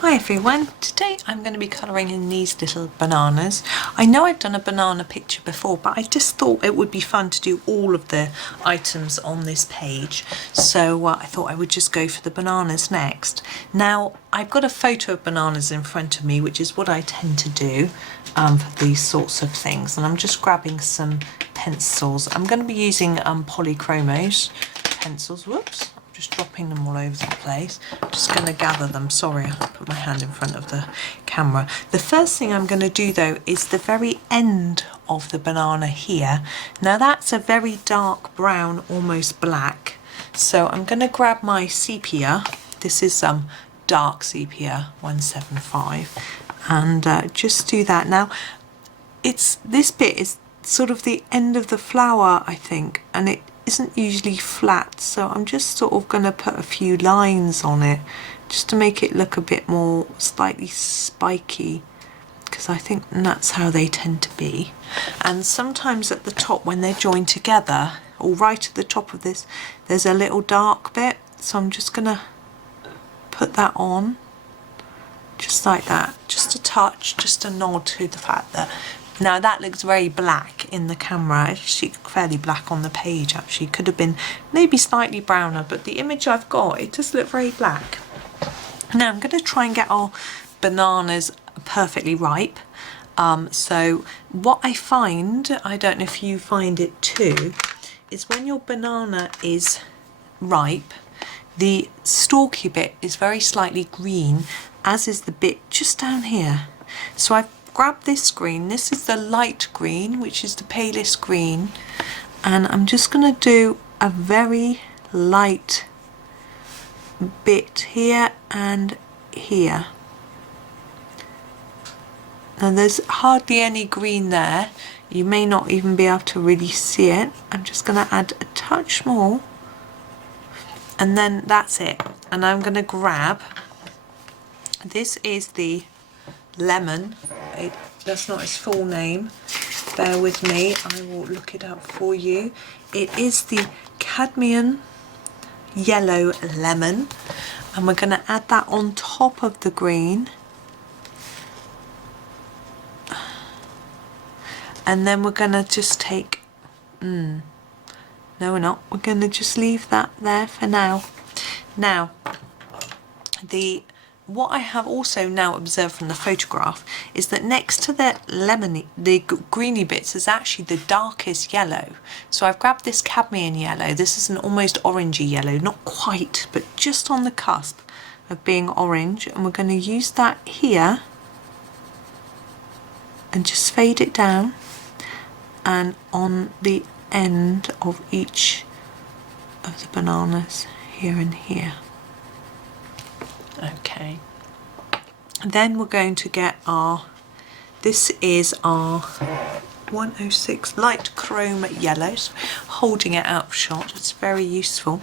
Hi everyone, today I'm going to be colouring in these little bananas. I know I've done a banana picture before, but I just thought it would be fun to do all of the items on this page, so I thought I would just go for the bananas next. Now I've got a photo of bananas in front of me, which is what I tend to do for these sorts of things, and I'm just grabbing some pencils. I'm going to be using Polychromos pencils. Whoops, I'm just dropping them all over the place. I'm just going to gather them. Sorry, I put my hand in front of the camera. The first thing I'm going to do though is the very end of the banana here. Now that's a very dark brown, almost black. So I'm going to grab my sepia. This is Dark Sepia 175, and just do that. Now this bit is sort of the end of the flower, I think, and it isn't usually flat, so I'm just sort of going to put a few lines on it just to make it look a bit more slightly spiky, because I think that's how they tend to be. And sometimes at the top when they're joined together, or right at the top of this, there's a little dark bit, so I'm just going to put that on just like that, just a touch, just a nod to the fact that now that looks very black in the camera, actually fairly black on the page actually, could have been maybe slightly browner, but the image I've got, it does look very black. Now I'm going to try and get our bananas perfectly ripe. So what I find, I don't know if you find it too, is when your banana is ripe, the stalky bit is very slightly green, as is the bit just down here. So I've grab this green, this is the light green, which is the palest green, and I'm just going to do a very light bit here and here. Now there's hardly any green there, you may not even be able to really see it. I'm just going to add a touch more, and then that's it. And I'm going to grab, this is the lemon, that's not its full name, bear with me, I will look it up for you. It is the Cadmium Yellow lemon, and we're going to add that on top of the green, and then we're going to just take, no we're not, we're going to just leave that there for now. Now what I have also now observed from the photograph is that next to the lemony, the greeny bits, is actually the darkest yellow. So I've grabbed this cadmium yellow. This is an almost orangey yellow, not quite, but just on the cusp of being orange. And we're going to use that here and just fade it down, and on the end of each of the bananas here and here. Okay, then we're going to get this is our 106 light chrome yellows, holding it out of shot, it's very useful.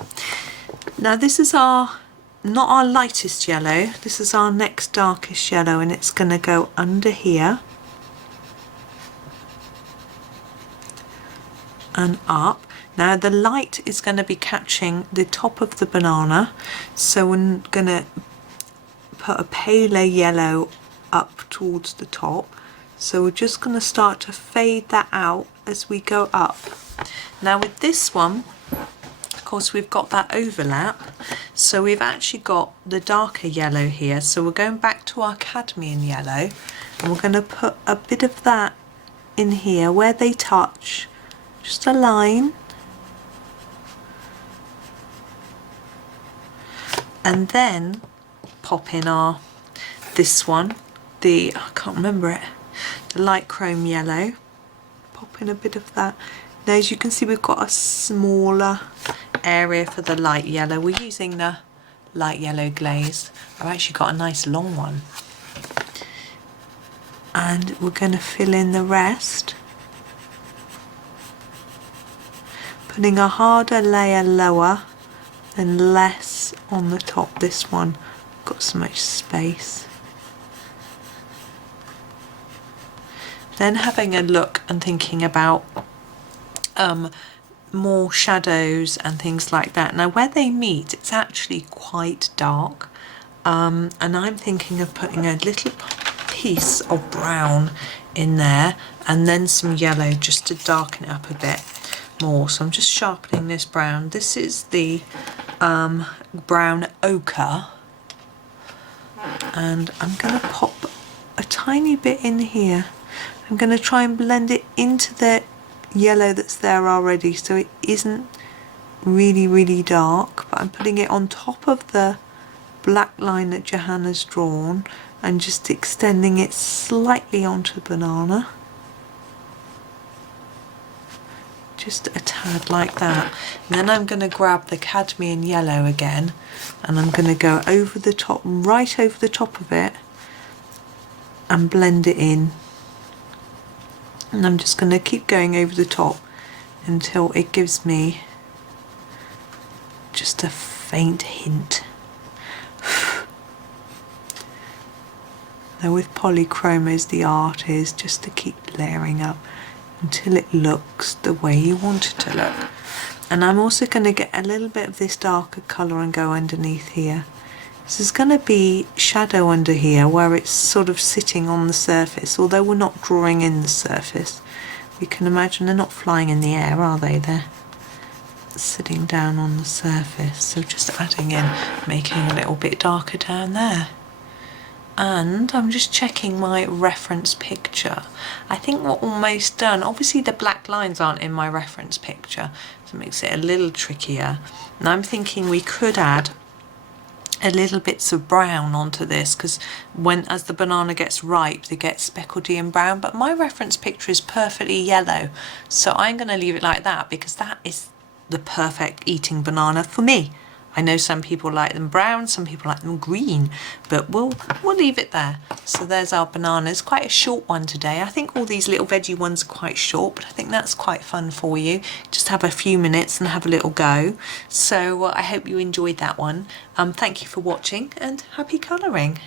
Now this is not our lightest yellow, this is our next darkest yellow, and it's going to go under here and up. Now the light is going to be catching the top of the banana, so we're going to put a paler yellow up towards the top. So we're just going to start to fade that out as we go up. Now with this one, of course, we've got that overlap, so we've actually got the darker yellow here, so we're going back to our cadmium yellow, and we're going to put a bit of that in here where they touch, just a line, and then pop in this one, I can't remember it, the light chrome yellow, pop in a bit of that. Now as you can see, we've got a smaller area for the light yellow. We're using the light yellow glaze. I've actually got a nice long one, and we're going to fill in the rest, putting a harder layer lower and less on the top. This one got so much space. Then having a look and thinking about more shadows and things like that. Now where they meet, it's actually quite dark, and I'm thinking of putting a little piece of brown in there and then some yellow just to darken it up a bit more. So I'm just sharpening this brown. This is the Brown Ochre, and I'm going to pop a tiny bit in here. I'm going to try and blend it into the yellow that's there already so it isn't really dark, but I'm putting it on top of the black line that Johanna's drawn and just extending it slightly onto the banana, just a tad like that. And then I'm going to grab the Cadmium Yellow again and I'm going to go over the top, right over the top of it, and blend it in. And I'm just going to keep going over the top until it gives me just a faint hint. Now with polychromos, the art is just to keep layering up until it looks the way you want it to look. And I'm also going to get a little bit of this darker colour and go underneath here. So there's going to be shadow under here where it's sort of sitting on the surface, although we're not drawing in the surface. You can imagine they're not flying in the air, are they? They're sitting down on the surface. So just adding in, making a little bit darker down there. And I'm just checking my reference picture. I think we're almost done. Obviously the black lines aren't in my reference picture, so it makes it a little trickier. And I'm thinking we could add a little bits of brown onto this, because as the banana gets ripe they get speckledy and brown, but my reference picture is perfectly yellow, so I'm going to leave it like that because that is the perfect eating banana for me. I know some people like them brown, some people like them green, but we'll leave it there. So there's our bananas. Quite a short one today. I think all these little veggie ones are quite short, but I think that's quite fun for you. Just have a few minutes and have a little go. So I hope you enjoyed that one. Thank you for watching and happy colouring.